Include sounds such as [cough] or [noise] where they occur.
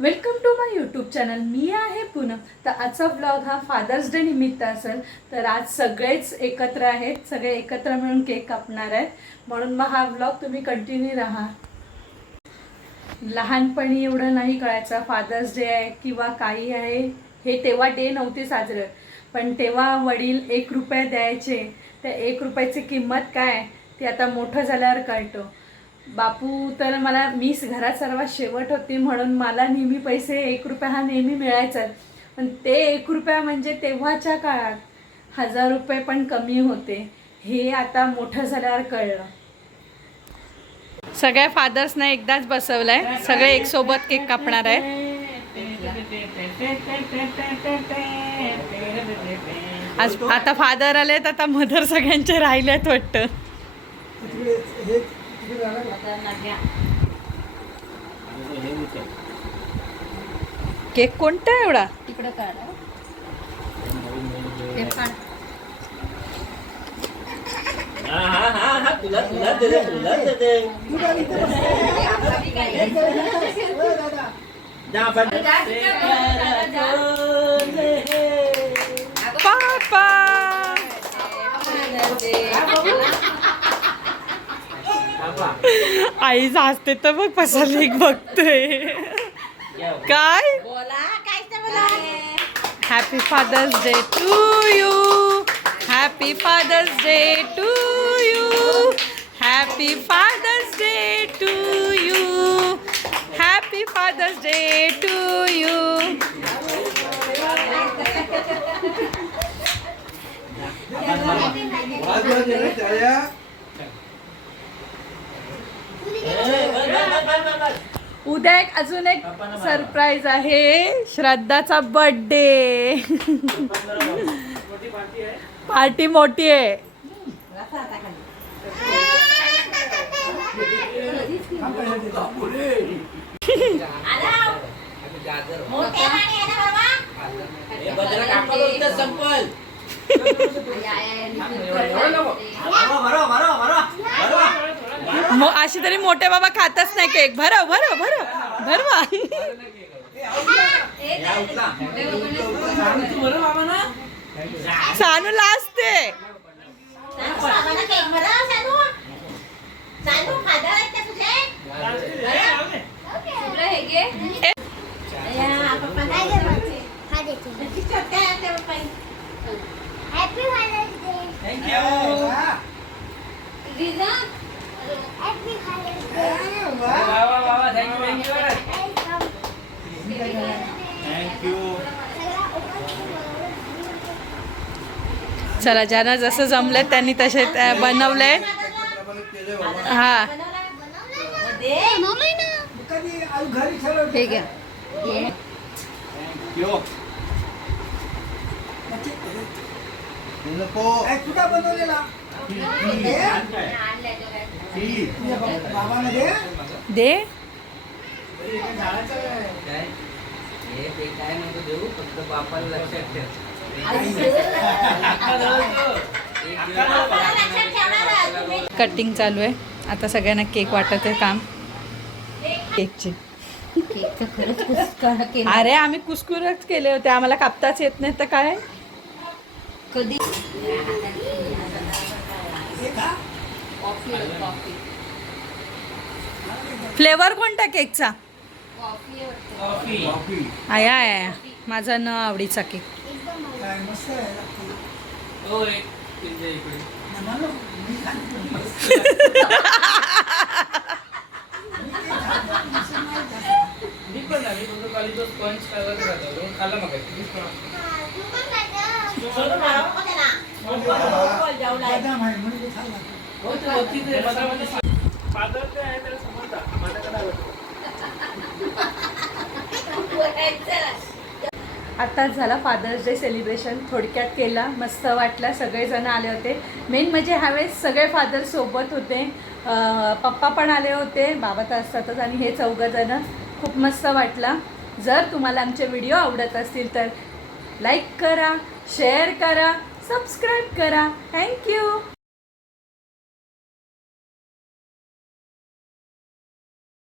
Welcome to my YouTube channel मी आहे पुनम. तर आजचा ब्लॉग हा फादर्स डे निमित्त असेल. तर आज सगळेच एकत्र आहेत. सगळे एकत्र मिळून केक कापणार आहेत. म्हणून मग हा ब्लॉग तुम्ही कंटिन्यू राहा. लहानपणी एवढं नाही कळायचं फादर्स डे आहे किंवा काही आहे. हे तेव्हा डे नव्हते साजरं. पण तेव्हा वडील एक रुपये द्यायचे. त्या एक रुपयाची किंमत काय? ते आता मोठं झाल्यावर कळतो. बापू तर मला मी घरात सर्वात शेवट होती म्हणून मला नेहमी पैसे एक रुपया हा नेहमी मिळायचा. पण ते एक रुपया म्हणजे तेव्हाच्या काळात हजार रुपये पण कमी होते. हे आता मोठं झाल्यावर कळलं. सगळ्या फादर्सना एकदाच बसवलंय. सगळे एक सोबत केक कापणार आहे. आज आता फादर आलेत आता मदर सगळ्यांचे राहिलेत वाटतं. केक कोणता एवढा तिकडं हा हा हा हा. पापा. आई हसते तर बघ पसरली बघतोय काय? बोला काय बोला happy fathers day to you happy fathers day to you happy fathers day to you happy fathers day to U A, उद्या एक अजून एक सरप्राईज आहे. श्रद्धाचा बर्थडे पार्टी मोठी आहे. संपल. भरो, भरो, भरो, भरो, भरो. मो- अशी तरी मोठे बाबा खातच नाही केक भरव भरव भरव भरवा. सानू लाजते भरा हे. हॅपी चला ज्यांना जसं जमलंय त्यांनी तसे बनवलंय. हा. हे you. कुठं बनवलेला? दे? हे कटिंग चालू आहे. आता सगळ्यांना केक वाटत आहे काम केकची अरे आम्ही कुसकुरच केले होते. आम्हाला कापताच येत नाही तर काय? कधी? फ्लेवर कोणता केकचा? कॉफी आया आया माझा न आवडीचा केक. [laughs] खाल्ला. आत्ताच हो झाला फादर्स डे सेलिब्रेशन थोडक्यात केला मस्त वाटला सगळेजण आले होते. मेन म्हणजे ह्यावेळेस सगळे फादर सोबत होते. पप्पा पण आले होते. बाबा तर असतातच आणि हे चौघंजणं खूप मस्त वाटला. जर तुम्हाला आमचे व्हिडिओ आवडत असतील तर लाईक करा शेअर करा सबस्क्राईब करा. थँक्यू